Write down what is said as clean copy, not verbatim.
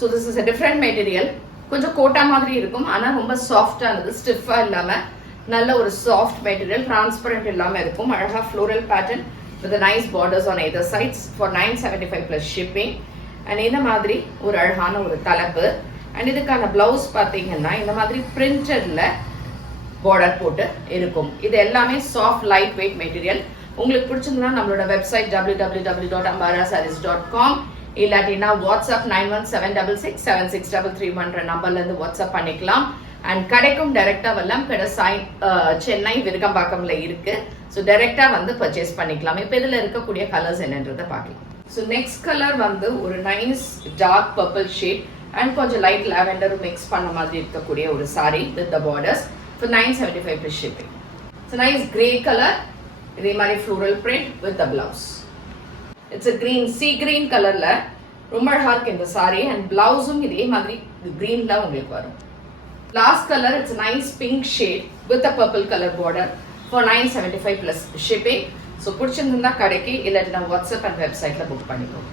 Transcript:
So this is a different material. கொஞ்சம் quota மாதிரி இருக்கும், ஆனால் ரொம்ப சாஃப்டானது, ஸ்டிஃபாக இல்லாமல் நல்ல ஒரு சாஃப்ட் மெட்டீரியல், டிரான்ஸ்பரண்ட் இல்லாமல் இருக்கும். அழகாக floral pattern with a nice borders on either sides for 975 plus shipping. And இந்த மாதிரி ஒரு அழகான ஒரு தலைப்பு. அண்ட் இதுக்கான பிளவுஸ் பார்த்தீங்கன்னா இந்த மாதிரி பிரிண்டட்ல பார்டர் போட்டு இருக்கும். இது எல்லாமே சாஃப்ட் லைட் வெயிட் மெட்டீரியல். உங்களுக்கு பிடிச்சிருந்தா நம்மளோட வெப்சைட் www.ambarasarees.com இல்லாட்டினா வாட்ஸ்அப் 9176676331 நம்பர்ல இருந்து வாட்ஸ்அப் பண்ணிக்கலாம். அண்ட் கடைக்கும் டைரக்டா வரலாம். கடை சென்னை விருகம்பாக்கம்ல இருக்கு. ஸோ டைரக்டா வந்து பர்ச்சேஸ் பண்ணிக்கலாம். இப்போ இதுல இருக்கக்கூடிய கலர்ஸ் என்னன்றதை பார்க்கலாம். ஸோ நெக்ஸ்ட் கலர் வந்து ஒரு nice dark purple shade and கொஞ்சம் லைட் லாவெண்டரும் மிக்ஸ் பண்ண மாதிரி இருக்கக்கூடிய ஒரு sari with the borders for 975 plus shipping. So nice grey colour, இதே மாதிரி floral print with the blouse. It's green, sea green கலர்ல ரொம்ப அழகா இருக்கு இந்த சாரி. அண்ட் பிளவுஸும் இதே மாதிரி கிரீன்ல உங்களுக்கு வரும். Last colour it's nice pink shade with a purple colour border for 975 plus shipping. So பிடிச்சிருந்தா கடைக்கு இல்லாட்டி நான் வாட்ஸ்அப் அண்ட் வெப்சைட்ல புக் பண்ணிக்கோங்க.